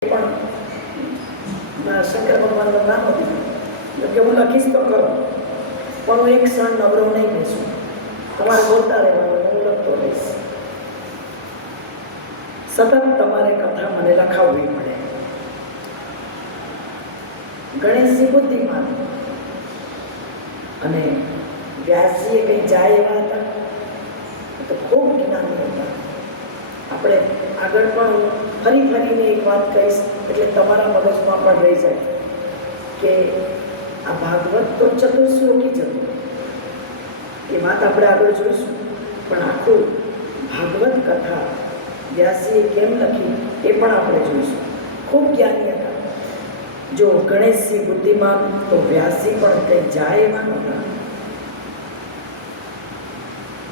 પણ શંકર ભગવાનનું નામ હતું કે હું લખીશ તો કરો, પણ હું એક ક્ષણ નવરો નહીં બેસું, તમારે બોલતા રહેવાનું, હું લખતો રહીશ. સતત તમારે કથા મને લખાવવી પડે. ગણેશજી બુદ્ધિમાન અને વ્યાસજીએ કંઈ જાય એવા હતા તો ખૂબ જ્ઞાની હતા. આપણે આગળ પણ ફરી ફરીને એક વાત કહીશ એટલે તમારા મગજમાં પણ રહી જાય કે આ ભાગવત તો ચતુર્શ્લોકી જ હતું, એ વાત આપણે આગળ જોઈશું. પણ આખું ભાગવત કથા વ્યાસજીએ કેમ લખી એ પણ આપણે જોઈશું. ખૂબ જ્ઞાની હતા. જો ગણેશજી બુદ્ધિમાન તો વ્યાસજી પણ કંઈ જાય એવા નહોતા.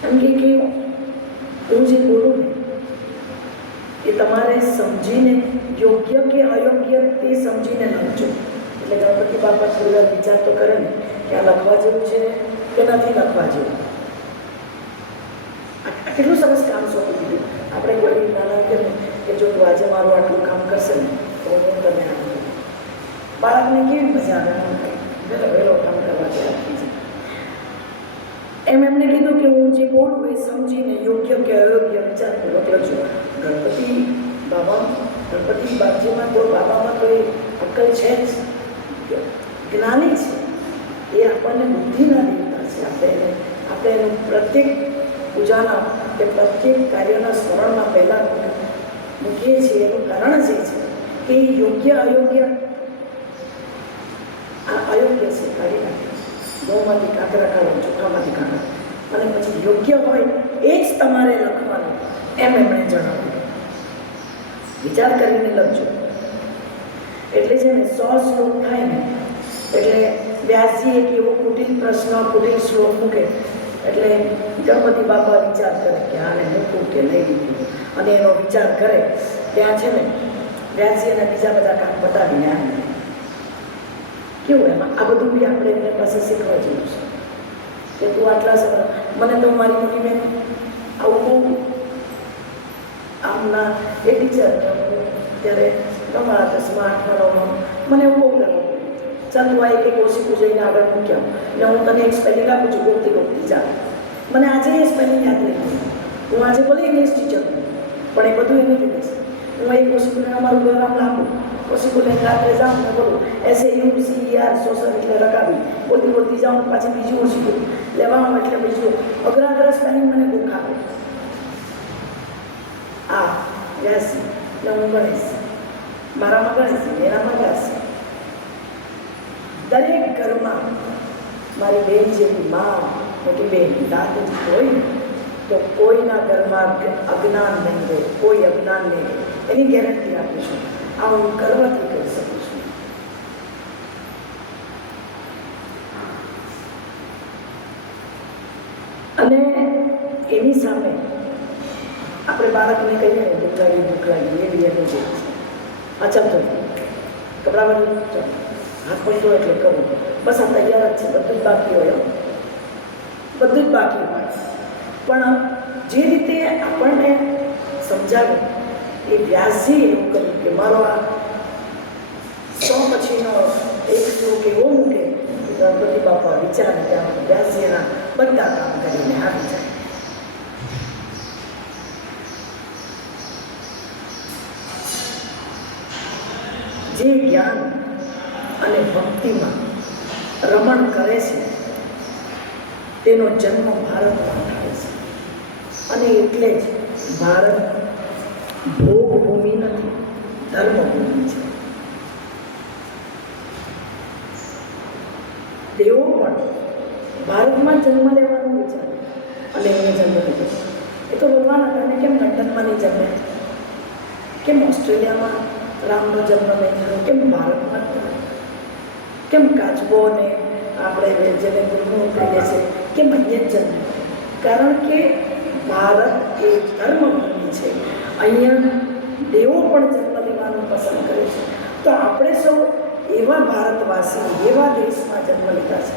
એમ કે હું જે બોલું ને એ તમારે સમજીને યોગ્ય કે અયોગ્ય તે સમજીને લખજો. એટલે ગણપતિ બાપા થોડી વાર વિચાર તો કરે ને કે આ લખવા જેવું છે કે નથી લખવા જેવું. કેટલું સરસ કામ સોંપી દીધું. આપણે કોઈ નાના કે જો તું આજે મારું આટલું કામ કરશે ને તો હું તને આપું. બાળકને કેવી મજા આવે, વહેલો વહેલો કામ કરવાથી આપી છે. એમ એમને કીધું કે હું જે બોલું એ સમજીને યોગ્ય કે અયોગ્ય વિચારપૂર્વક લખજો. ગણપતિ બાપજીમાં તો બાબામાં તો એ અક્કલ છે જ, જ્ઞાની છે. એ આપણને બુદ્ધિના દેવતા છે. આપણે એનું પ્રત્યેક પૂજાના કે પ્રત્યેક કાર્યના સ્મરણમાં પહેલાં મૂકીએ છીએ. એનું કારણ જે છે કે યોગ્ય અયોગ્ય, આ અયોગ્ય છે કાઢી નાખે. ઘઉંમાંથી કાંકરા કાઢો, ચોખામાંથી કાઢો, અને પછી યોગ્ય હોય એ જ તમારે લખવાનું, એમ એમણે જણાવ્યું. વિચાર કરીને લખજો. એટલે છે ને 100 શ્લોક થાય ને એટલે વ્યાસજી એક એવો કુટિલ પ્રશ્ન, કુટિલ શ્લોક મૂકે એટલે ગણપતિ બાપા વિચાર કરે કે આને મૂકવું કે લઈ લીધું, અને એનો વિચાર કરે ત્યાં છે ને વ્યાસજી એના બીજા બધા કામ બતાવીને આવે. કેવું એમાં આ બધું બી આપણે એમની પાસે શીખવા જેવું છે કે તું આટલા સરસ. મને તો મારી મોટી બેન આવું બહુ આમના એ ટીચર ત્યારે તમારા 10મા 8મા 9મા મને એવું બહુ કરવું. ચાલ તું આ એક ઓછી જઈને આગળ મૂક્યા ને હું તને એક સ્પેલિંગ આપું છું, ગોપતી ગોપતી ચાલ. મને આજે એ સ્પેલિંગ યાદ રહી ગયું. હું આજે ભલે ઇંગ્લિશ ટીચર પણ એ બધું એની રીતે છે. હું એક ઓછી અમારું ઘર આમ લાંબુ ઓછી બોલે રાત્રે જાઉં ને બોલું SAUCER સોસર એટલે રકાવી બોલતી બોલતી જાઉં, પાછી બીજું ઓછી બોલું લેવાનું એટલે બીજું અઘરા સ્પેલિંગ મને બહુ ખાવે. આ વ્યાસી ને હું ગણેશ, મારામાં ગણેશ એનામાં વ્યાસી. દરેક ઘરમાં મારી બેન જેવી મા, મોટી બેન, દાદી હોય ને તો કોઈના ઘરમાં અજ્ઞાન નહીં રહે, કોઈ અજ્ઞાન નહીં રહે, એની ગેરંટી આપું છું. આ હું ગર્વથી કહી શકું છું. અને એની સામે આપણે બાળકને કહીએ ને ભૂખ લાગી એ બી એનું જે છે. અચ્છા તો કપડાં બધું હાથ પડી એટલે કરવું, બસ આ તૈયાર જ છે. બધું જ બાકી હોય, બધું જ બાકી હોય. પણ જે રીતે આપણને સમજાવે એ વ્યાસજી એવું કર્યું કે મારો આ 100 પછીનો એક શ્લોક એવો મૂકે ગણપતિ બાપા વિચારે ત્યાં વ્યાસજી એના બધા કામ કરીને આવી જાય. જે જ્ઞાન અને ભક્તિમાં રમણ કરે છે તેનો જન્મ ભારતમાં થાય છે. અને એટલે જ ભારત ભોગભૂમિ નથી, ધર્મભૂમિ છે. તેઓ પણ ભારતમાં જન્મ લેવાનું વિચાર અને એને જન્મ લીધો. એ તો ભગવાન આપણને કેમ લંડનમાં નહીં જન્મે, કેમ ઓસ્ટ્રેલિયામાં રામનો જન્મ નહીં થયો, કેમ ભારતમાં કેમ કાચબો ને આપણે જેને ગુરુ કહીએ છીએ કેમ અહીંયા જ જન્મે? કારણ કે ભારત એ ધર્મભૂમિ છે. અહીંયા દેવો પણ જન્મ લેવાનું પસંદ કરે છે. તો આપણે સૌ એવા ભારતવાસી, એવા દેશમાં જન્મ લીધા છે.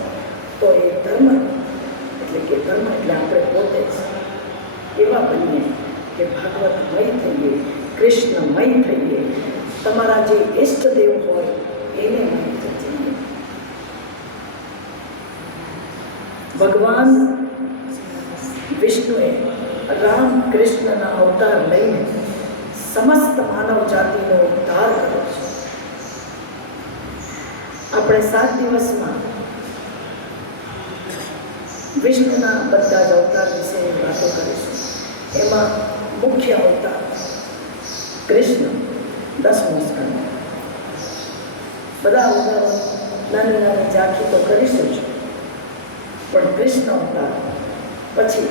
તો એ ધર્મ એટલે આપણે પોતે જ એવા બનીએ કે ભાગવતમય થઈએ, કૃષ્ણમય થઈએ, તમારા જે ઈષ્ટદેવ હોય એને માની જઈએ. ભગવાન વિષ્ણુએ રામ કૃષ્ણના અવતાર લઈને સમસ્ત માનવ જાતિનો ઉદ્ધાર કર્યો છે. આપણે 7 દિવસમાં વિષ્ણુના બધા જ અવતાર વિશેની વાતો કરીશું. એમાં મુખ્ય અવતાર કૃષ્ણ 10મો સ્કંદ. બધા અવતારો નાની નાની ઝાંખી તો કરીશું જ, પણ કૃષ્ણ અવતાર પછી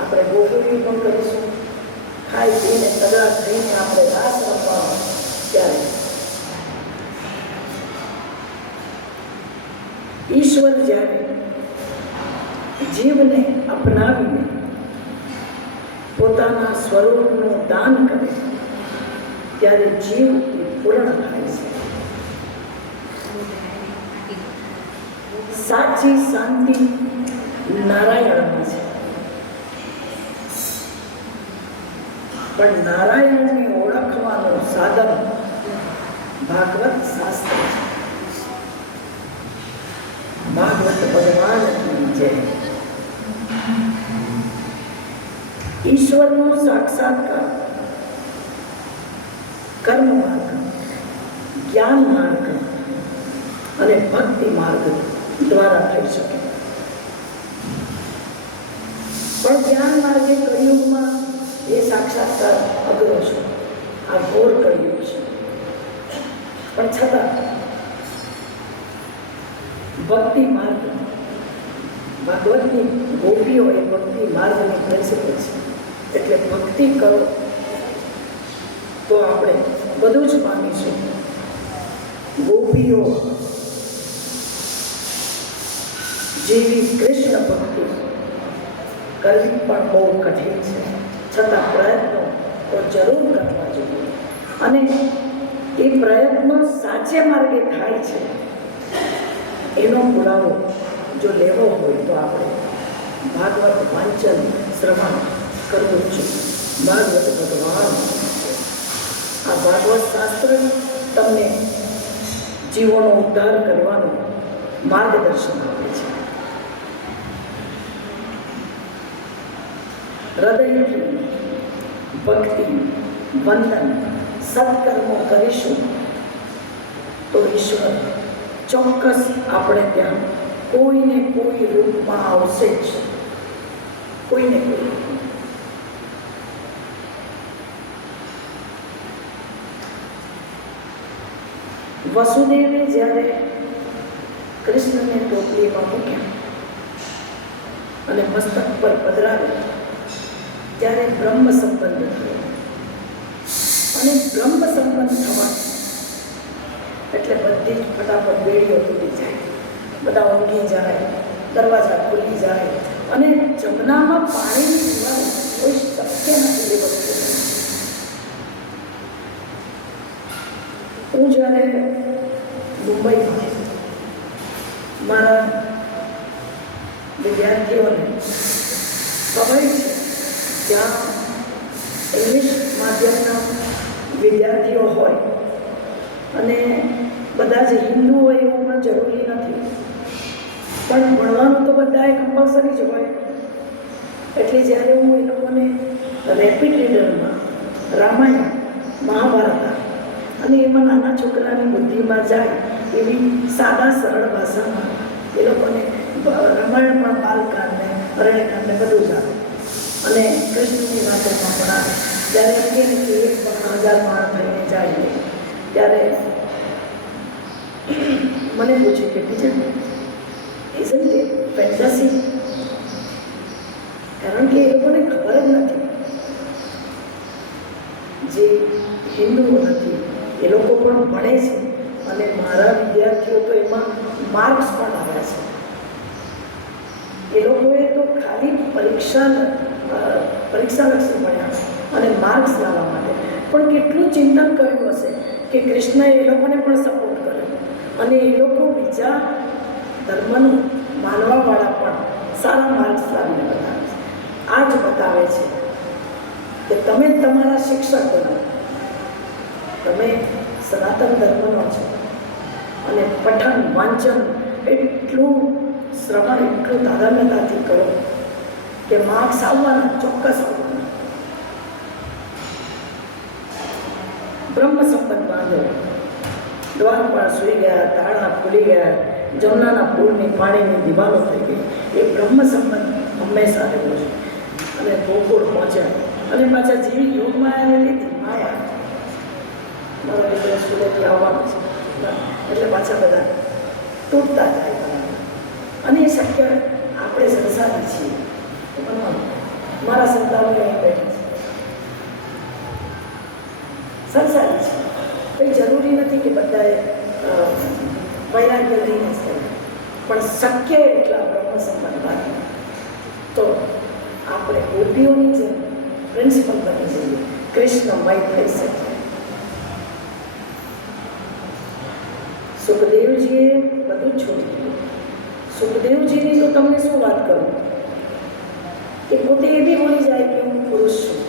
આપણે ગોકુળી પણ કરીશું. ખાઈ પીને સગા થઈને આપણે રાસ રમવા ત્યારે ઈશ્વર જ્યારે જીવને અપનાવીને પોતાના સ્વરૂપનું દાન કરે ત્યારે જીવ પૂર્ણ થાય છે. સાચી શાંતિ નારાયણમાં છે, પણ નારાયણને ઓળખવાનું સાધન ભાગવત શાસ્ત્ર છે. ભાગવત ભગવાન કી જય. ઈશ્વરનો સાક્ષાત્કાર કર્મ માર્ગ, જ્ઞાન માર્ગ અને ભક્તિ માર્ગ દ્વારા થઈ શકે. પણ જ્ઞાન માર્ગે કળિયુગમાં એ સાક્ષાત્કાર અઘરો છે. આ ઘોર કળિયુગ છે. પણ છતાં ભક્તિ માર્ગ, ભાગવતની ગોપીઓ એ ભક્તિ માર્ગની પ્રિન્સિપલ છે. એટલે ભક્તિ કરો તો આપણે બધું જ પામીશું. ગોપીઓ જેવી કૃષ્ણ ભક્તિ કરવી પણ બહુ કઠિન છે, છતાં પ્રયત્નો તો જરૂર કરવા જોઈએ. અને એ પ્રયત્નો સાચે માર્ગે થાય છે એનો પુરાવો જો લેવો હોય તો આપણે ભાગવત વાંચન શ્રવણ કરવું છે. ભાગવત ભગવાન, આ ભાગવત શાસ્ત્ર તમને જીવોનો ઉદ્ધાર કરવાનું માર્ગદર્શન આપે છે. હૃદયથી ભક્તિ, વંદન, સત્કર્મો કરીશું તો ઈશ્વર ચોક્કસ આપણે ત્યાં કોઈને કોઈ રૂપમાં આવશે જ. કોઈને કોઈ વસુદેવે જ્યારે કૃષ્ણને ટોપલીમાં મૂક્યા અને મસ્તક પર પધરાવ્યા ત્યારે બ્રહ્મ સંબંધ થયો. અને બ્રહ્મ સંબંધ થવા એટલે બધી જ ફટાફટ બેડીઓ તૂટી જાય, બધા ઊંઘી જાય, દરવાજા ખુલી જાય અને જમનામાં પાણી પીવાનું કોઈ શક્ય નથી. એ વસ્તુ હું જ્યારે મુંબઈમાં મારા વિદ્યાર્થીઓને ખબર છે ત્યાં ઇંગ્લિશ માધ્યમના વિદ્યાર્થીઓ હોય અને બધા જ હિન્દુ હોય એવું પણ જરૂરી નથી, પણ ભણવાનું તો બધાએ કમ્પલસરી જ હોય. એટલે જ્યારે હું એ લોકોને રેપિડ રીડરમાં રામાયણ, મહાભારત અને એમાં નાના છોકરાની બુદ્ધિમાં જાય એવી સાદા સરળ ભાષામાં એ લોકોને રામાયણ પણ બાલકાંડને અરણ્યકાંડને બધું જ આવે અને કૃષ્ણની વાતોમાં પણ આવે. જ્યારે એમ કહે કે 1,000 માણ થઈને જાય ત્યારે મને પૂછે કે ટીચર ઇઝન્ટ ઇટ ફેન્ટસી? કારણ કે એ લોકોને ખબર જ નથી, જે હિન્દુઓ નથી એ લોકો પણ ભણે છે અને મારા વિદ્યાર્થીઓ તો એમાં માર્ક્સ પણ આવ્યા છે. એ લોકોએ તો ખાલી પરીક્ષાલક્ષી ભણ્યા અને માર્ક્સ લાવવા માટે પણ કેટલું ચિંતન કર્યું હશે કે કૃષ્ણએ એ લોકોને પણ સપોર્ટ કર્યો અને એ લોકો બીજા ધર્મનું માનવાવાળા પણ સારા માર્ક્સ લાવીને બતાવે છે. આ જ બતાવે છે કે તમે તમારા શિક્ષક બનો, તમે સનાતન ધર્મનો છે અને પઠન વાંચન એટલું શ્રવણ એટલું તાદાત્મ્યતાથી કરો કે માર્ક્સ આવવાના, ચોક્કસ આવવાના. બ્રહ્મ સંબંધ બાંધો, દ્વારપાળ સૂઈ ગયા, તાળા ખુલી ગયા, જમનાના પૂરની પાણીની દિવાલો થઈ ગઈ. એ બ્રહ્મ સંબંધ હંમેશા રહેવો છે. અને ગોકુળ પહોંચ્યા અને પાછા જેવી યોગમાં એને લીધી માયા, મારા દીકરા સુરતથી આવવાનું છે એટલે પાછા બધા તૂટતા જાય બધા. અને એ શક્ય, આપણે સંસારી છીએ, મારા સંતાનો અહીં બેઠા છે, સંસારી છે. કંઈ જરૂરી નથી કે બધાએ વૈરાગ્ય લઈને જ કરે, પણ શક્ય એટલા બ્રહ્મ સંબંધ તો આપણે ગોપીઓની જે પ્રિન્સિપલ બની જઈએ, કૃષ્ણમય થઈ શકીએ. સુખદેવજીએ બધું છોડી દીધું. સુખદેવજીની તો તમને શું વાત કરું, એ પોતે એ બી ભૂલી જાય કે હું પુરુષ છું,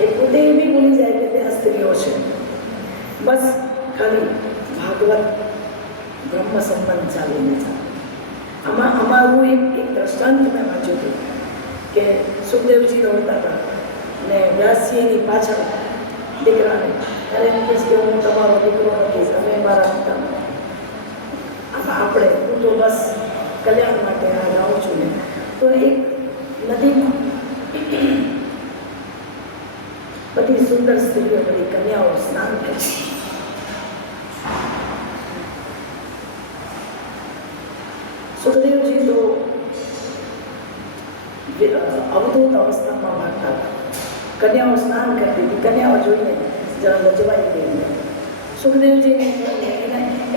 એ પોતે એ બી ભૂલી જાય કે ત્યાં સ્ત્રીઓ છે. બસ ખાલી ભાગવત બ્રહ્મ સંબંધ ચાલીને ચાલે. અમારું એક દ્રષ્ટાંત મેં વાંચ્યું હતું કે સુખદેવજી દોડતા હતા ને વ્યાસજીની પાછળ દીકરાને ત્યારે એમ કહીશ કે હું તમારો દીકરો નથી, તમે મારા હતા. આપણે હું તો બસ કલ્યાણ માટે આ જાઉં છું ને. તો એક નદીમાં બધી સુંદર સ્ત્રીઓ, બધી કન્યાઓ સ્નાન કરે. સુખદેવજી તો અવધૂત અવસ્થામાં વાંચતા હતા. કન્યાઓ સ્નાન કરતી હતી, કન્યાઓ જોઈને જરા લજવાઈ ગઈ. સુખદેવજીને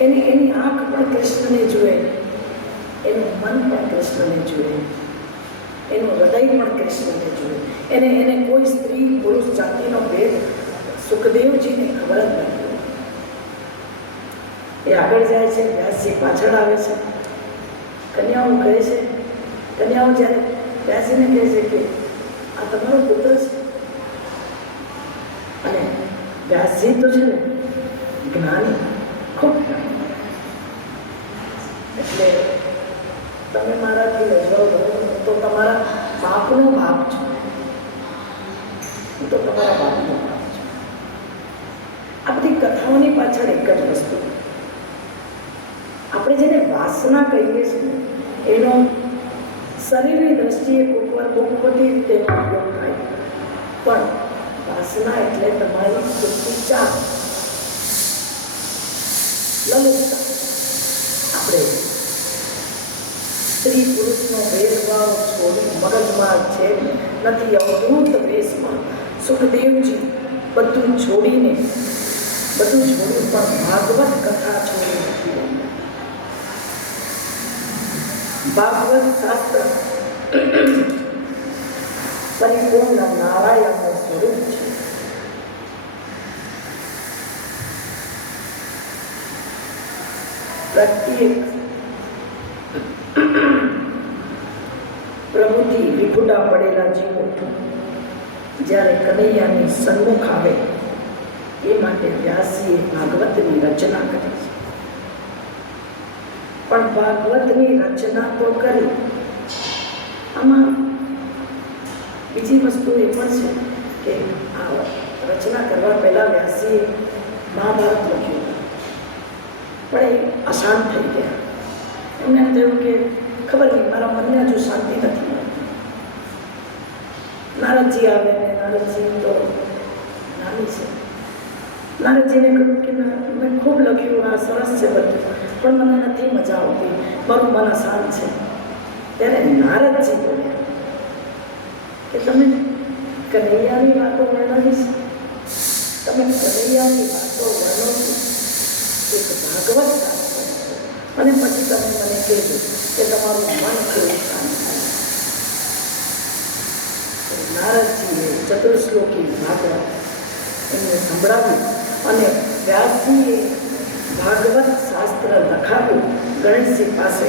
એની આંખ પણ કૃષ્ણને જુએ, એનું મન પણ કૃષ્ણને જુએ, એનું હૃદય પણ કૃષ્ણને જુએ. એને કોઈ સ્ત્રી પુરુષ જાતિનો ભેદ સુખદેવજીને ખબર જ નથી. એ આગળ જાય છે, વ્યાસજી પાછળ આવે છે. કન્યાઓ કહે છે, કન્યાઓ જ્યારે વ્યાસજીને કહે છે કે આ તમારો પુત્ર છે. અને વ્યાસજી તો છે ને જ્ઞાની, ખૂબ જ્ઞાની, એટલે તમે મારાથી રજવાઓ તો તમારા બાપનો બાપ છો, હું તો તમારા બાપનો બાપ છું. આ બધી કથાઓની પાછળ એક જ વસ્તુ, આપણે જેને વાસના કહીએ છીએ એનો શરીરની દ્રષ્ટિએ કોઈકવાર બહુ ખોટી રીતે ઉપયોગ થાય, પણ વાસના એટલે તમારી ખુદની ચાહ, લલિતતા. આપણે સ્ત્રી પુરુષનો ભેદભાવ છોડી મગજમાં છે નથી, અવધૂત વેશમાં સુખદેવજી બધું છોડીને પણ ભાગવત કથા છોડી નથી. ભાગવત શાસ્ત્ર પરિપૂર્ણ નારાયણનું સ્વરૂપ છે. પ્રત્યેક પ્રભુથી વિખુટા પડેલા જીવો જ્યારે કનૈયાની સન્મુખ આવે એ માટે વ્યાસજીએ ભાગવતની રચના કરી છે. પણ ભાગવતની રચના તો કરી, આમાં બીજી વસ્તુ એ પણ છે કે આ રચના કરવા પહેલાં વ્યાસજીએ મહાભારત લખ્યું, પણ એ અશાંત થઈ ગયા. એમને એમ થયું કે ખબર નહીં, મારા મનને હજુ શાંતિ નથી મળતી. નારદજી આવે ને નારદજી તો નાની છે. નારદજીને કહ્યું કે મેં ખૂબ લખ્યું, આ સરસ છે બધું, પણ મને નથી મજા આવતી, મારું મન અશાંત છે. ત્યારે નારદજી બોલ્યા કે તમે કનૈયાની વાતો વર્ણવી છે, તમે કનૈયાની વાતો વર્ણવો એક ભાગવત શાસ્ત્ર, અને પછી તમે મને કહેજો કે તમારું મન કેવું શાંત થાય. નારદજીએ ચતુર્શ્લોકી ભાગવત એમને સંભળાવ્યું અને વ્યાસજીએ ભાગવત શાસ્ત્ર લખાવ્યું ગણેશજી પાસે.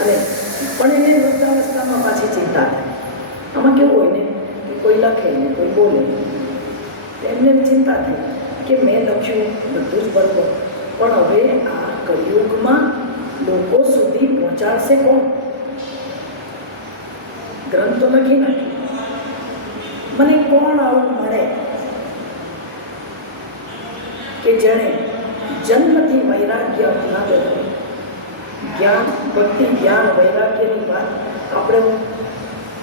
અને પણ એને વૃદ્ધાવસ્થામાં પાછી ચિંતા થાય. આમાં કેવું હોય ને કે કોઈ લખે ને કોઈ બોલે, એમને ચિંતા થઈ કે મેં લખ્યું બધું જ બરોબર, પણ હવે આ કળિયુગમાં લોકો સુધી પહોંચાડશે કોણ? ગ્રંથ તો લખી નાખ્યો, મને કોણ આવું મળે કે જેણે જન્મથી વૈરાગ્ય અપનાવ્યો હોય? જ્ઞાન, ભક્તિ, જ્ઞાન, વૈરાગ્યની વાત આપણે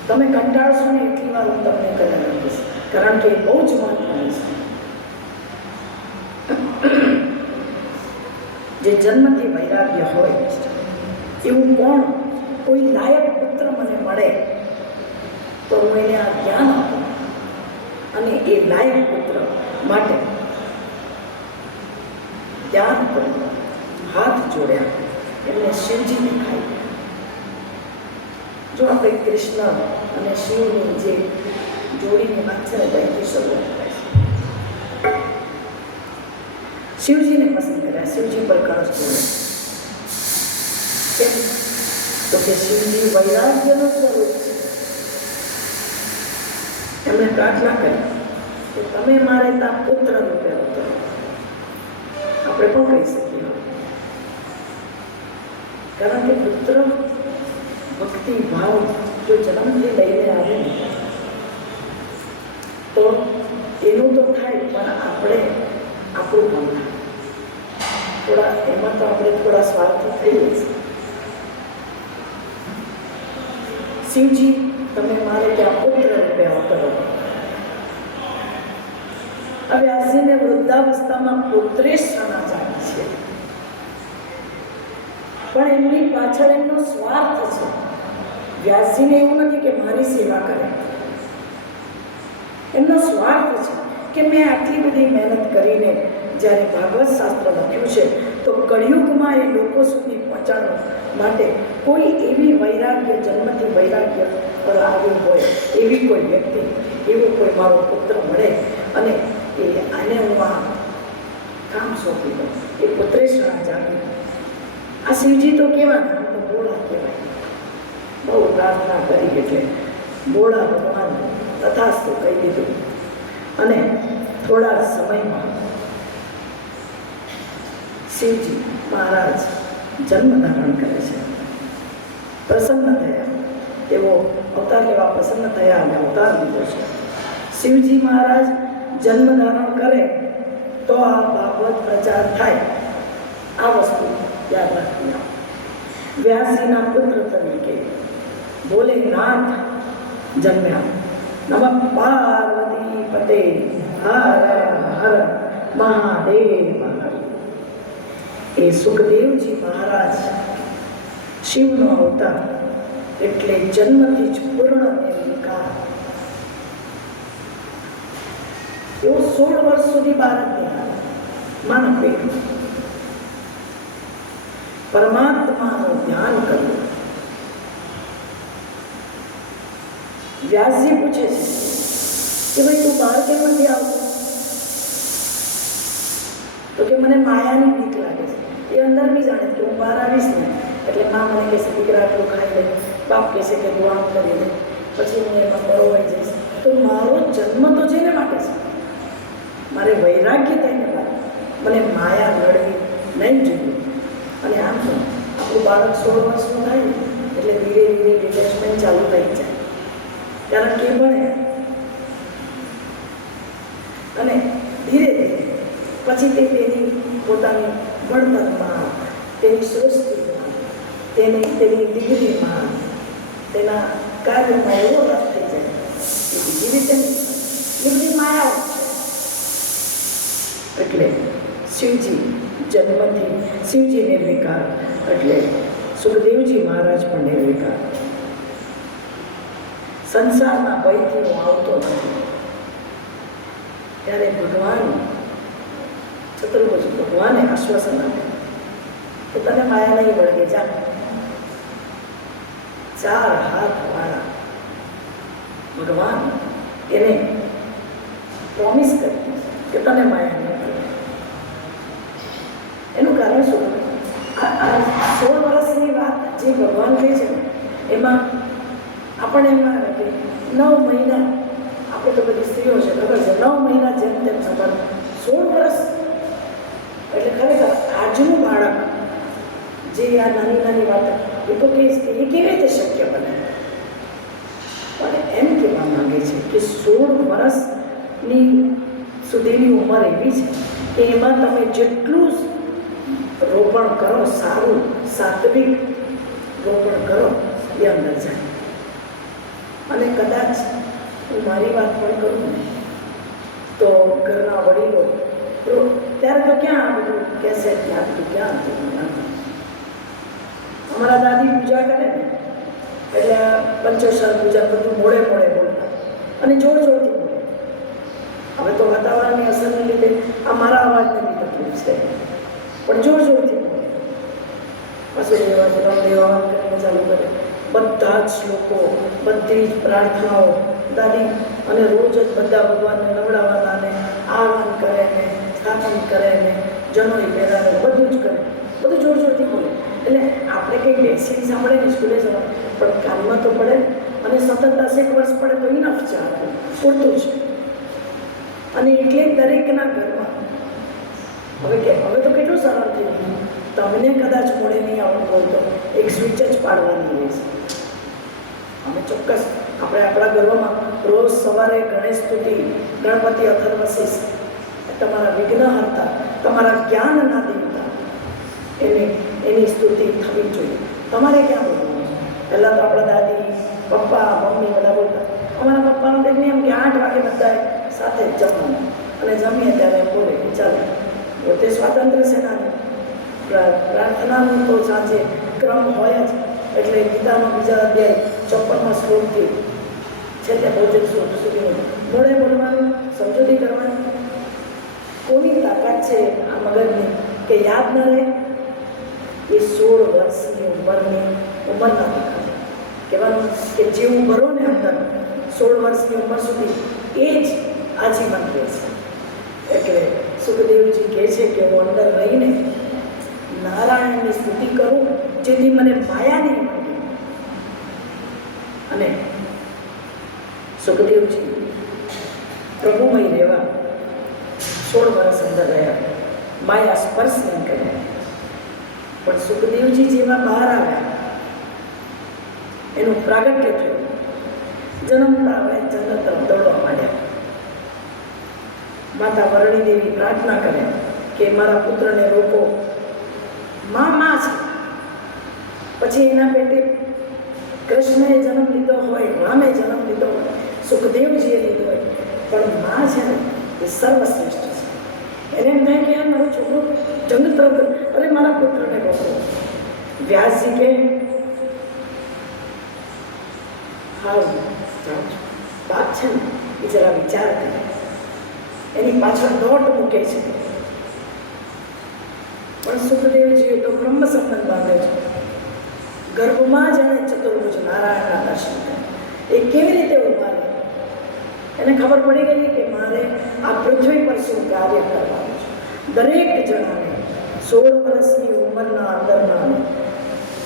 તમે કંટાળશો ને એટલી વાર હું તમને કરી આપીશ, કારણ કે એ બહુ જ મહત્વની છે. જે જન્મથી વૈરાગ્ય હોય એવું કોણ? કોઈ લાયક પુત્ર મને મળે તો હું એને આ જ્ઞાન આપું, અને એ લાયક પુત્ર માટે ધ્યાન કર્યું, હાથ જોડ્યા, એમને શિવજી દેખાય. જો આપણે કૃષ્ણ અને શિવની જે જોડીની વાત છે ને ત્યાંથી શરૂઆત થાય છે. શિવજીને પસંદ કર્યા, શિવજી પર કળશ જોડ્યો. કેમ? તો કે શિવજી વૈરાગ્યનું સ્વરૂપ છે. એમણે પ્રાર્થના કરી કે તમે મારે ત્યાં પુત્ર રૂપે અવતરો. આપણે પણ કહી શકીએ, કારણ કે પુત્ર ભક્તિ ભાવ જો જન્મથી લઈને આવે ને તો એનું તો થાય, પણ આપણે આપણું પણ થાય. થોડા એમાં તો આપણે થોડા સ્વાર્થી થઈએ છીએ. શિવજી તમે મારે ત્યાં પુત્ર રૂપે અવતરો. હવે વ્યાસજીને વૃદ્ધાવસ્થામાં પુત્રેષ્ઠના જાણી છે, પણ એમની પાછળ એમનો સ્વાર્થ છે. વ્યાસજીને એવું નથી કે મારી સેવા કરે, એમનો સ્વાર્થ છે કે મેં આટલી બધી મહેનત કરીને જ્યારે ભાગવત શાસ્ત્ર લખ્યું છે તો કળિયુગમાં એ લોકો સુધી પહોંચાડવા માટે કોઈ એવી વૈરાગ્ય, જન્મથી વૈરાગ્ય પર આવ્યું હોય એવી કોઈ વ્યક્તિ, એવો કોઈ મારો પુત્ર મળે અને આને હું આ કામ સોંપી દઉં. એ પુત્રેશ્વરા જાગી. આ શિવજી તો કહેવાના, તો બોળા કહેવાય. બહુ પ્રાર્થના કરી એટલે બોળા ભગવાન તથાસ્તુ કહી દીધું. અને થોડા સમયમાં શિવજી મહારાજ જન્મ ધારણ કરે છે. પ્રસન્ન થયા, તેઓ અવતાર લેવા પ્રસન્ન થયા અને અવતાર લીધો છે. શિવજી મહારાજ જન્મ ધારણ કરે તો આ ભાગવત પ્રચાર થાય. આ વસ્તુ યાદ રાખવી. વ્યાસજીના પુત્ર તરીકે ભોલેનાથ જન્મ્યા. નમઃ પાર્વતી પતે હર હર મહાદેવ. એ સુખદેવજી મહારાજ શિવનો અવતાર, એટલે જન્મથી જ પૂર્ણ નિર્વિકાર. એવો 16 વર્ષ સુધી બાળક માનવ પેટ પરમાત્માનું ધ્યાન કરવું. વ્યાસજી પૂછે છે કે ભાઈ તું બહાર કેમ નથી આવતો? તો કે મને માયાની બીક લાગે છે. એ અંદર બી જાણે કે હું બહાર આવીશ ને એટલે મા મને કહેશે દીકરા આટલું ખાઈ લે, બાપ કહેશે કે તું આમ કરી દે, પછી હું એમાં બરોવાઈ જઈશ. તો મારો જન્મ તો જેને માટે છે, મારે વૈરાગ્ય થઈને માટે, મને માયા લડવી નહીં જોઈએ. અને આમ તો આપણું બાળક 16 વર્ષનું થાય ને એટલે ધીરે ધીરે ડિટેચમેન્ટ ચાલુ થઈ જાય, કારણ કે ભણે અને ધીરે ધીરે પછી તે તેની પોતાની ભણતરમાં, તેની સૃષ્ટિમાં, તેની ડિગ્રીમાં, તેના કાર્યમાં એવો રસ થઈ જાય કે બીજી રીતે એ બધી માયાઓ છે. એટલે શિવજી જન્મથી શિવજી નિર્વિકાર, એટલે સુખદેવજી મહારાજ પણ નિર્વિકાર. સંસારના ભયથી હું આવતો નથી. ત્યારે ભગવાન ચતુર્ભુજ ભગવાને આશ્વાસન આપ્યું કે તને માયા નહીં વળગે, જા. 4 હાથવાળા ભગવાન એને પ્રોમિસ કરી કે તને માયા નહીં વળગે. એનું કારણ શું? આ 16 વર્ષની વાત જે ભગવાન કહે છે એમાં આપણને એમાં આવે કે 9 મહિના, આપણે તો બધી સ્ત્રીઓ છે ખબર છે, 9 મહિના જેમ તેમ ખબર 16 વર્ષ એટલે ખરેખર આજનું બાળક જે આ નાની નાની વાત એ તો કહીશ કે એ કેવી રીતે શક્ય બને, પણ એમ કહેવા માંગે છે કે 16 વર્ષની સુધીની ઉંમર એવી છે કે એમાં તમે જેટલું રોપણ કરો, સારું સાત્વિક રોપણ કરો એ અંદર જાય. અને કદાચ હું મારી વાત પણ કરું ને તો ઘરના વડીલો ત્યારે તો ક્યાં આ બધું કેસેટ ત્યાં બધું ક્યાં હતું. અમારા દાદી પૂજા કરે ને એટલે પંચોષર પૂજા બધું મોડે મોડે બોલતા અને જોર જોરથી બોલે. હવે તો વાતાવરણની અસરને લીધે આ મારા અવાજને બી તકલીફ છે, પણ જોર જોરથી બોલે. પાછું દેવા કરીને ચાલુ કરે. બધા જ શ્લોકો, બધી જ પ્રાર્થનાઓ દાદી અને રોજ જ બધા ભગવાનને નવડાવવાના ને આહવાન કરે ને સ્થાપન કરે ને જનોઈ પહેરાવે, બધું જ કરે, બધું જોર જોરથી બોલે. એટલે આપણે કંઈ બેસીને સાંભળે ને સ્કૂલે જવાનું, પણ કાનમાં તો પડે ને. અને સતત 10 વર્ષ પડે તો ઇનફ છે, આપણું પૂરતું છે. અને એટલે દરેકના ઘરમાં હવે તો કેટલું સરળ થઈ ગયું. તમને કદાચ મોડે નહીં આવતું હોય તો એક સ્વિચ જ પાડવાની રહેશે. અમે ચોક્કસ આપણે આપણા ઘરોમાં રોજ સવારે ગણેશ સ્તુતિ, ગણપતિ અથર્વશીષ, તમારા વિઘ્નહર્તા, તમારા જ્ઞાનના દેવતા એની સ્તુતિ થવી જોઈએ. તમારે ક્યાં બોલવું? પહેલાં તો આપણા દાદી, પપ્પા, મમ્મી બધા બોલતા. અમારા પપ્પાનો તો નિયમ કે 8 વાગે બધા સાથે જ જમવાનું, અને જમીએ ત્યારે બોલે ચાલો. પોતે સ્વાતંત્ર્ય સેનાની પ્રાર્થનાનું તો સાંજે ક્રમ હોય જ. એટલે ગીતાનો બીજા અધ્યાય 54મા શ્લોકથી છે તે ભોજન સુધીનું મોડે બોલવાનું, સમજૂતી કરવાની. કોની તાકાત છે આ મગજની કે યાદ ન રહે? એ 16 વર્ષની ઉંમરના કહેવાનું કે જેવું ભરો ને અંદર 16 વર્ષની ઉંમર સુધી એ જ આજીવન રહે છે. એટલે સુખદેવજી કહે છે કે હું અંદર રહીને નારાયણની સ્તુતિ કરું જેથી મને માયા નહીં મળે. અને સુખદેવજી પ્રભુમય રહેવા 16 વર્ષ અંદર રહ્યા, માયા સ્પર્શ નહીં કર્યા. પણ સુખદેવજી જેવા બહાર આવ્યા એનું પ્રાગટ્ય થયું. જન્મતા આવે જન્નત તરફ દોડવા માંડ્યા. માતા વરણી દેવી પ્રાર્થના કરે કે મારા પુત્રને રોકો. માં છે. પછી એના પેટે કૃષ્ણએ જન્મ લીધો હોય, રામે જન્મ લીધો હોય, સુખદેવજીએ લીધો હોય, પણ માં છે ને એ સર્વશ્રેષ્ઠ છે. એને એમ થાય કે મારો છોકરો જંગ તરફ, અરે મારા પુત્રને રોકો. વ્યાસજી કે હા જાઉં છું. બાપ છે ને એ જરા વિચાર કરે, એની પાછળ દોટ મૂકે છે. પણ સુખદેવજીએ તો બ્રહ્મ સંબંધ બાંધ્યો છે. ગર્ભમાં જ એણે ચતુર્ભુજ નારાયણના દર્શન કર્યા. એ કેવી રીતે ઉભા રહે? એને ખબર પડી ગઈ કે મારે આ પૃથ્વી પર શું કાર્ય કરવાનું છે. દરેક જણાને 16 વર્ષની ઉંમરના અંદરના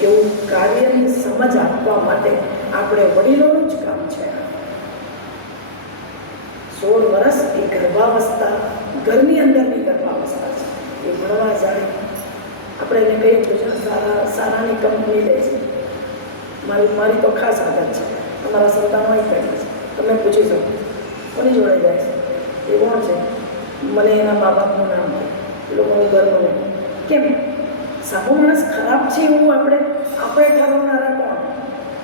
એવું કાર્યની સમજ આપવા માટે આપણે વડીલોનું જ કામ છે. 16 વર્ષ એ ગર્ભાવસ્થા, ઘરની અંદરની ગર્ભાવસ્થા છે. એ ભણવા જાય. આપણે એને કહીએ ગુજરાત સારાની કંપની લે છે. મારી તો ખાસ આદત છે. અમારા સંતાનોય કહે છે, તમે પૂછી શકો કોની જોડે જાય છે, એ કોણ છે, મને એના મા બાપનું નામ હોય, એ લોકોનું ગર્વ નહીં. કેમ? સામો માણસ ખરાબ છે એવું આપણે ઠારવનારા કોણ?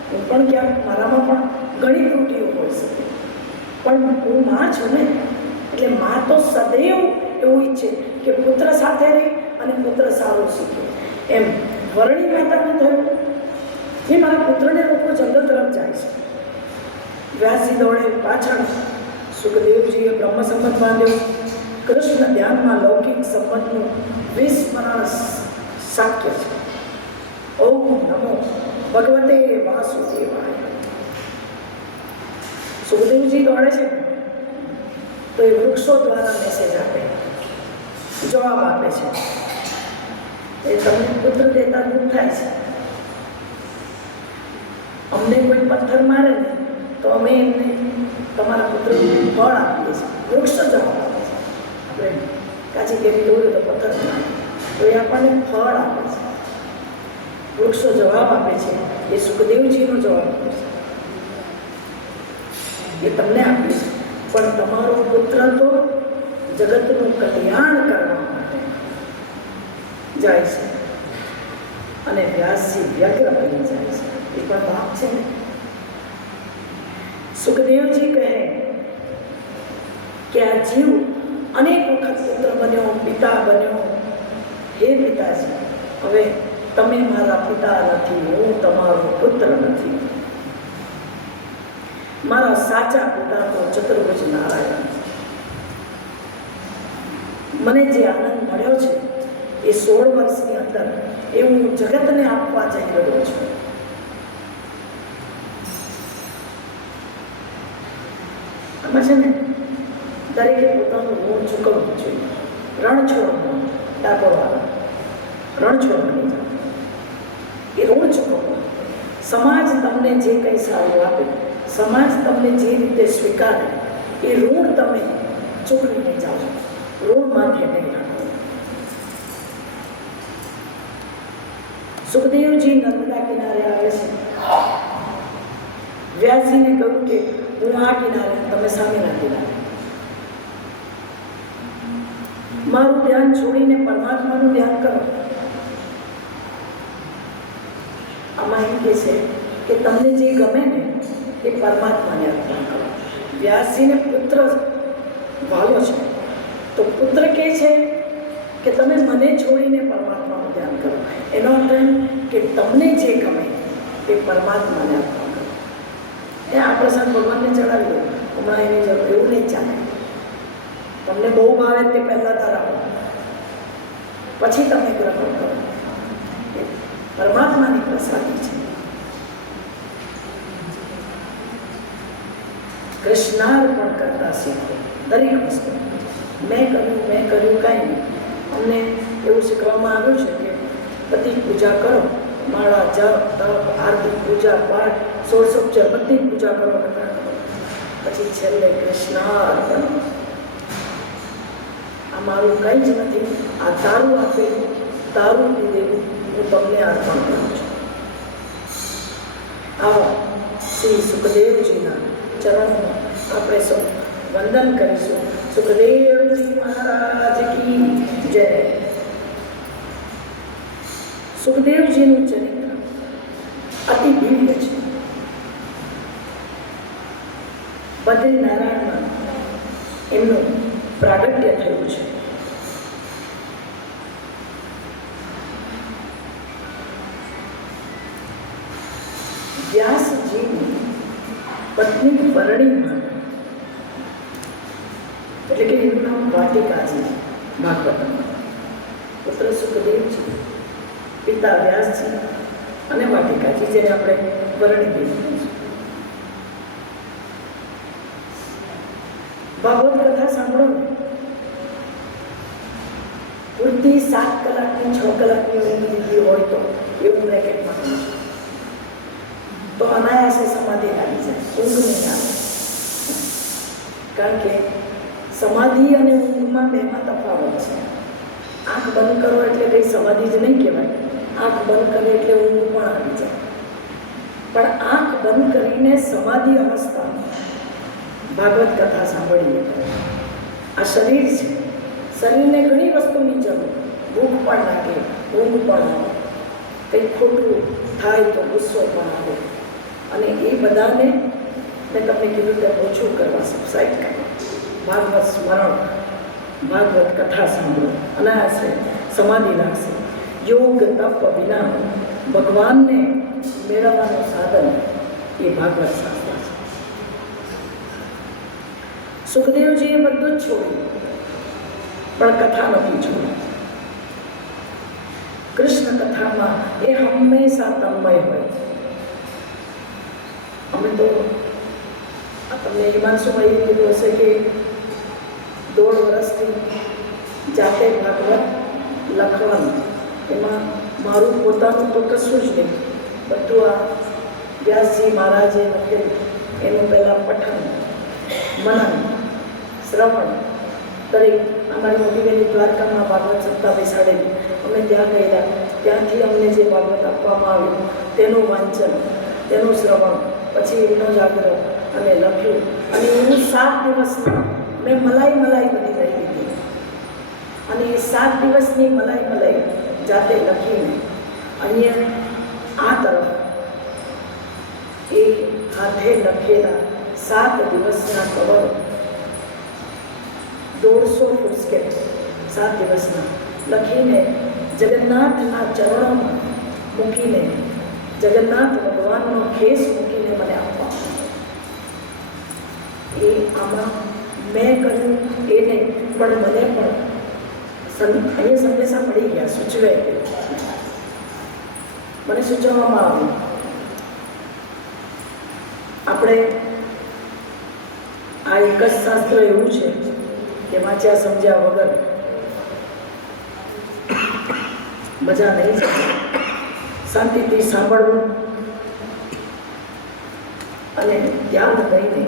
હું પણ ક્યાંક મારામાં પણ ઘણી ત્રુટીઓ હોઈ શકે, પણ હું માં છું ને. એટલે માં તો સદૈવ એવું ઈચ્છે કે પુત્ર સાથે રહી અને પુત્ર સારું શીખે. એમ વરણી માતાને થયું એ મારા પુત્રને લોકો જંગલ તરફ જાય છે. વ્યાસજી દોડે પાછળ. સુખદેવજીએ બ્રહ્મ સંબંધ બાંધ્યો. કૃષ્ણ ધ્યાનમાં લૌકિક સંબંધનું વિસ્મરણ શાક્ય છે. ઓમ નમો ભગવતે વાસુદેવાય. સુખદેવજી દોડે છે તો એ વૃક્ષો દ્વારા મેસેજ આપે, જવાબ આપે છે. એ તમને પુત્ર દેતા દુઃખ થાય છે. અમને કોઈ પથ્થર મારે ને તો અમે એમને તમારા પુત્રને ફળ આપીએ છીએ. વૃક્ષ જવાબ આપે છે. આપણે કાચી કેરી તોડ્યું તો પથ્થર નાખે, તો એ આપણને ફળ આપે છે. વૃક્ષો જવાબ આપે છે. એ સુખદેવજીનો જવાબ આપે છે, એ તમને આપે છે. પણ તમારો પુત્ર તો જગતનું કલ્યાણ કરવા માટે જાય છે અને વ્યાસજી વ્યગ્ર બની જાય છે. એ પણ બાપ છે ને. સુખદેવજી કહે કે આ જીવ અનેક વખત પુત્ર બન્યો, પિતા બન્યો. હે પિતાજી, હવે તમે મારા પિતા નથી, હું તમારો પુત્ર નથી. મારા સાચા પિતા તો ચતુર્ભુજ નારાયણ. મને જે આનંદ મળ્યો છે એ 16 વર્ષની અંદર એ હું જગતને આપવા જઈ રહ્યો છું. આમાં છે ને દરેકે પોતાનું ઋણ ચૂકવવું જોઈએ. રણ છોડવું, ડાકોરવાળા રણ છોડવાની જાવ, એ ઋણ ચૂકવવું. સમાજ તમને જે કંઈ સારું આપે, સમાજ તમને જે રીતે સ્વીકારે, એ ઋણ તમે ચૂકવીને જાઓ. ઋણ માથે નહીં રાખો. સુખદેવજી નર્મદા કિનારે આવે છે. વ્યાસજીને કહ્યું કે હું આ કિનારે, તમે સામેના કિનારે. મારું ધ્યાન છોડીને પરમાત્માનું ધ્યાન કરો. આમાં એમ કહે છે કે તમને જે ગમે ને એ પરમાત્માને અર્પણ કરો. વ્યાસજીને પુત્ર વાલો છે, તો પુત્ર કહે છે કે તમે મને છોડીને પરમાત્માનું ધ્યાન કરો. એનો અર્થ એમ કે તમને જે ગમે એ પરમાત્માને અર્પણ કરો. એ આ પ્રસાદ ભગવાનને ચડાવી દો, હમણાં એની જરૂર, એવું નહીં ચાલે. તમને બહુ ભાવે તે પહેલાં ધરાવો, પછી તમે ગ્રહણ કરો. પરમાત્માની પ્રસાદી છે. કૃષ્ણાર્પણ કરતા શીખો દરેક વસ્તુ. મેં કર્યું કાંઈ નહીં. અમને એવું શીખવામાં આવ્યું છે કે બધી પૂજા કરો, માળા, જપ, તપ, આરતી, પૂજા, પાઠ, ષોડશોપચાર બધી પૂજા કરો, કથા કરો, પછી છેલ્લે કૃષ્ણાર્પણ. આ મારું કંઈ જ નથી, આ તારું આપેલું, તારું દીધેલું હું તમને અર્પણ કરું છું. આવો શ્રી સુખદેવજીના ચરણોમાં આપણે સૌ વંદન કરીશું. સુખદેવજી મહારાજ કી જય. સુખદેવજીનું ચરિત્ર અતિ દિવ્ય છે. બદ્રીનારાયણમાં એમનું પ્રાગટ્ય થયું છે. વ્યાસજીની પત્ની પરણીમાં, એટલે કે એનું નામ વાટિકાજી, ભાગવતમાં. પુત્ર સુખદેવજી, પિતા વ્યાસજી અને વાટિકાજી, જેને આપણે પરણી દઈએ. ભાગવત કથા સાંભળો ને, પૂરતી 7 કલાકની 6 કલાકની ઊંઘ લીધી હોય તો એવું બ્રેકેટમાં કહું છું, તો અનાયાસે સમાધિ લાગી જાય, ઊંઘ નહીં આવે. કારણ કે સમાધિ અને ઊંઘમાં બેમાં તફાવત છે. આંખ બંધ કરો એટલે કંઈ સમાધિ જ નહીં કહેવાય. આંખ બંધ કરે એટલે ઊંઘ પણ આવી જાય. પણ આંખ બંધ કરીને સમાધિ અવસ્થા ભાગવત કથા સાંભળીએ. આ શરીર છે, શરીરને ઘણી વસ્તુની જરૂર, ભૂખ પણ લાગે, ઊંઘ પણ આવે, કંઈક ખોટું થાય તો ગુસ્સો પણ આવે, અને એ બધાને મેં તમને કીધું કે ઓછું કરવા, સબસાઇડ કરવા. ભાગવત સ્મરણ, ભાગવત કથા સાંભળો, અનાયાસે સમાધિ લાગશે. યોગ તપ વિના ભગવાનને મેળવવાનું સાધન એ ભાગવત શાસ્ત્ર છે. સુખદેવજીએ બધું જ છોડ્યું, પણ કથા નથી છોડી. કૃષ્ણ કથામાં એ હંમેશા તન્મય હોય. અમે તો તમને હિમાંશુમાં એવું કીધું હશે કે 1.5 વર્ષથી જાતે ભાગવત લખવાનું, એમાં મારું પોતાનું તો કશું જ નહીં. બધું આ વ્યાસજી મહારાજે લખેલું, એનું પહેલાં પઠન, મનન, શ્રવણ, દરેક અમારી મોટી બહેની દ્વારકામાં ભાગવત સપ્તાહ બેસાડેલી, અમે ત્યાં ગયેલા, ત્યાંથી અમને જે ભાગવત આપવામાં આવ્યું તેનું વાંચન, તેનું શ્રવણ, પછી એમનો જાગરણ અને લખ્યું. અને એનું 7 દિવસમાં મેં મલાઈ બધી લઈ લીધી અને એ 7 દિવસની મલાઈ જાતે લખીને અહીંયા આ તરફ એ હાથે લખેલા 7 દિવસના કવર 150 ફૂટસ્કેપ 7 દિવસના લખીને જગન્નાથના ચરણોમાં મૂકીને, જગન્નાથ ભગવાનનો ખેસ મૂકીને મને આપવા. એ આમાં મેં કર્યું એ નહીં, પણ મને પણ અહીંયા સંદેશા મળી ગયા, સૂચવે મને સૂચવવામાં આવ્યું. આપણે આ એક જ શાસ્ત્ર એવું છે કે વાંચ્યા સમજ્યા વગર મજા નહીં પડે. શાંતિથી સાંભળવું અને ધ્યાન દઈને.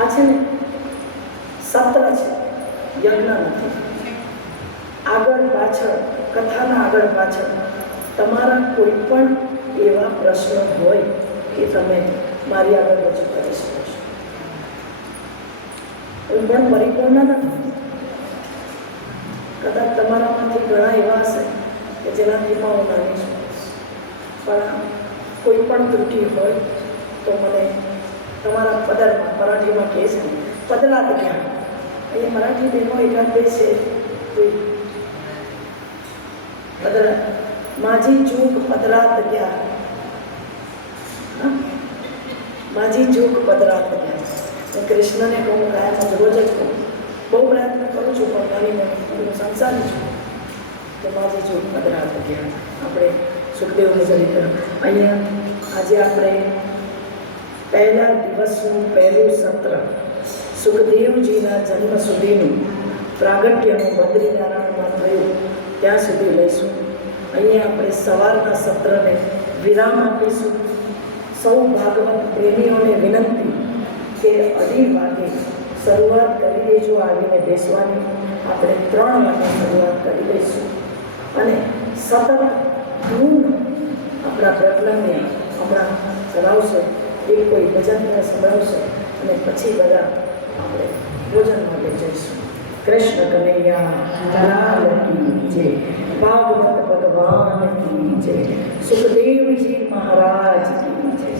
આ છે ને સત્ર છે, યજ્ઞ નથી. આગળ પાછળ, કથાના આગળ પાછળ તમારા કોઈ પણ એવા પ્રશ્નો હોય કે તમે મારી આગળ રજૂ કરી શકો છો. કોઈ પણ પરિપૂર્ણ નથી. કદાચ તમારામાંથી ઘણા એવા હશે કે જેનાથી હું નાની છું, પણ કોઈ પણ ત્રુટિ હોય તો મને તમારા પદરમાં, મરાઠીમાં કહે છે પદલા ક્યાં, અહીંયા મરાઠી બહેનો એકાદ બે છે, પદરા माझी चूक पदरात गया, माझी चूक पदरात गया. मैं कृष्ण ने कहूँ कायम रोज ज कहूँ, बहु प्रयत्न करूँ छूँ पण नानी मैं संसारी छूँ तो माझी चूक पदरात गया. આપણે સુખદેવનું ચરિત્ર અહીંયા આજે આપણે પહેલા દિવસનું પહેલું સત્ર સુખદેવજીના જન્મ સુધીનું પ્રાગટ્યનું બદ્રીનારાયણમાં થયું ત્યાં સુધી લઈશું. અહીંયા આપણે સવારના સત્રને વિરામ આપીશું. સૌ ભાગવત પ્રેમીઓને વિનંતી કે 2:30 વાગે શરૂઆત કરી દેજો, આવીને બેસવાની. આપણે 3 વાગે શરૂઆત કરી દઈશું અને સતત ધૂન આપણા પ્રજ્ઞાને હમણાં ચલાવશે, એ કોઈ ભજનને સંભળાવશે અને પછી બધા આપણે ભોજન માટે જઈશું. कृष्ण कन्हैया लाल की जय, भागवत भगवान की जय, सुखदेव जी महाराज की जय.